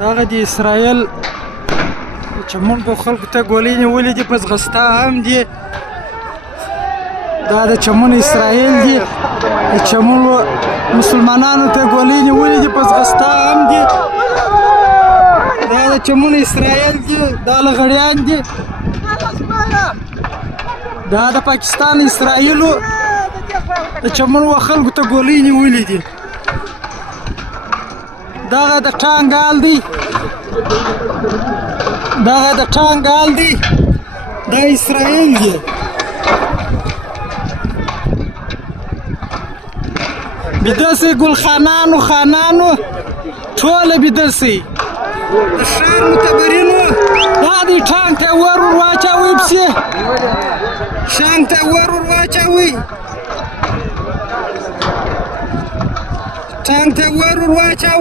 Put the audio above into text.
دغه د اسرائیل چې موږ خلکو ته ګولۍ نیولې دي په ځغستا هم دي. دا د چمن اسرائیل دي، د چمن مسلمانانو ته ګولۍ نیولې دي په ځغستا هم دي. دا د چمن اسرائیل دي، دا لغړیان دي. دا د پاکستان اسرائیلو د چمن خلکو ته ګولۍ نیولې دي. دغه د ټانګال دی، دغه د ټانګال دی، دا اسرائیل دی. بیده سئ ګل خانانو خانانو ټوله بیده سئ. د ښار معتبرینو دا دی ټانګ ته ور واچوئ، پسې ټانګ ته ور واچوئ، ټانګ ته ور واچوئ.